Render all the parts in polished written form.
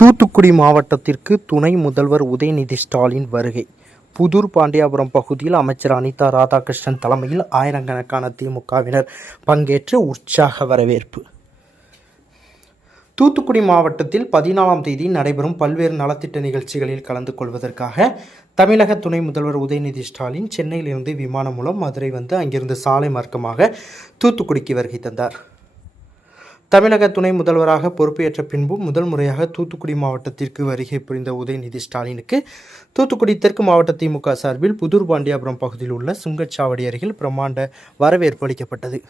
தூத்துக்குடி மாவட்டத்திற்கு துணை முதல்வர் உதயநிதி ஸ்டாலின் வருகை. புதூர் பாண்டியாபுரம் பகுதியில் அமைச்சர் அனிதா ராதாகிருஷ்ணன் தலைமையில் ஆயிரக்கணக்கான திமுகவினர் பங்கேற்று உற்சாக வரவேற்பு. தூத்துக்குடி மாவட்டத்தில் 14ஆம் தேதி நடைபெறும் பல்வேறு நலத்திட்ட நிகழ்ச்சிகளில் கலந்து கொள்வதற்காக தமிழக துணை முதல்வர் உதயநிதி ஸ்டாலின் சென்னையிலிருந்து விமானம் மூலம் மதுரை வந்து அங்கிருந்து சாலை மார்க்கமாக தூத்துக்குடிக்கு வருகை தந்தார். தமிழக துணை முதல்வராக பொறுப்பேற்ற பின்பு முதல் முறையாக தூத்துக்குடி மாவட்டத்திற்கு வருகை புரிந்த உதயநிதி ஸ்டாலினுக்கு தூத்துக்குடி தெற்கு மாவட்ட திமுக சார்பில் புதூர் பாண்டியாபுரம் பகுதியில் உள்ள சுங்கச்சாவடி அருகில் பிரம்மாண்ட வரவேற்பு அளிக்கப்பட்டது.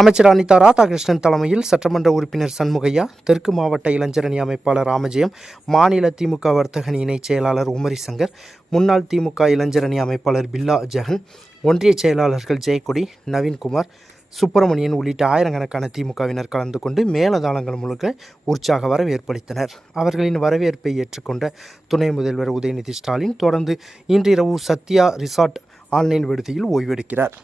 அமைச்சர் அனிதா ராதாகிருஷ்ணன் தலைமையில் சட்டமன்ற உறுப்பினர் சண்முகையா, தெற்கு மாவட்ட இளைஞரணி அமைப்பாளர் ராமஜெயம், மாநில திமுக வர்த்தகணி இணைச் செயலாளர் உமரி சங்கர், முன்னாள் திமுக இளைஞரணி அமைப்பாளர் பில்லா ஜெகன், ஒன்றிய செயலாளர்கள் ஜெயக்கொடி, நவீன்குமார், சுப்பிரமணியன் உள்ளிட்ட ஆயிரக்கணக்கான திமுகவினர் கலந்து கொண்டு மேலதாளங்கள் முழுக்க உற்சாக வரவேற்பளித்தனர். அவர்களின் வரவேற்பை ஏற்றுக்கொண்ட துணை முதல்வர் உதயநிதி ஸ்டாலின் தொடர்ந்து இன்றிரவு சத்யா ரிசார்ட் ஆன்லைன் விடுதியில் ஓய்வெடுக்கிறார்.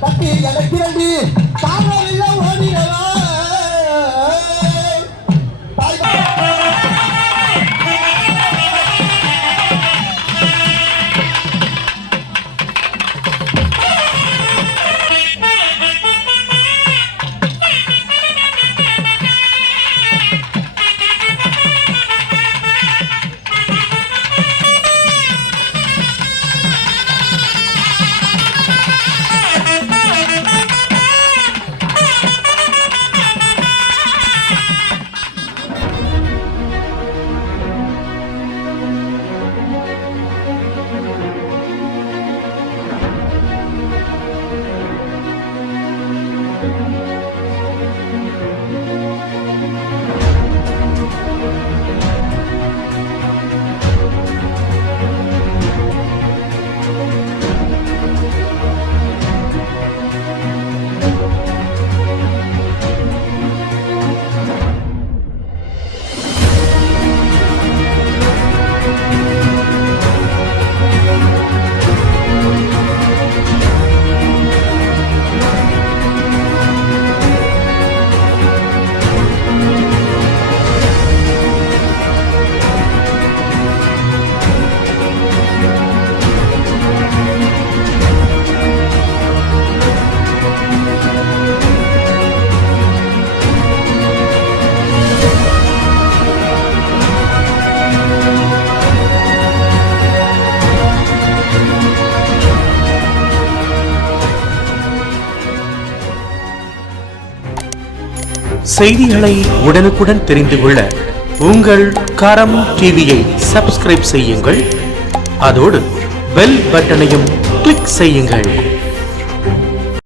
கட்டி எனக்கு தாங்கவில்லை ஓடினவா செய்திகளை உடனுக்குடன் தெரிந்து கொள்ள உங்கள் கரம் டிவியை சப்ஸ்கிரைப் செய்யுங்கள். அதோடு பெல் பட்டனையும் கிளிக் செய்யுங்கள்.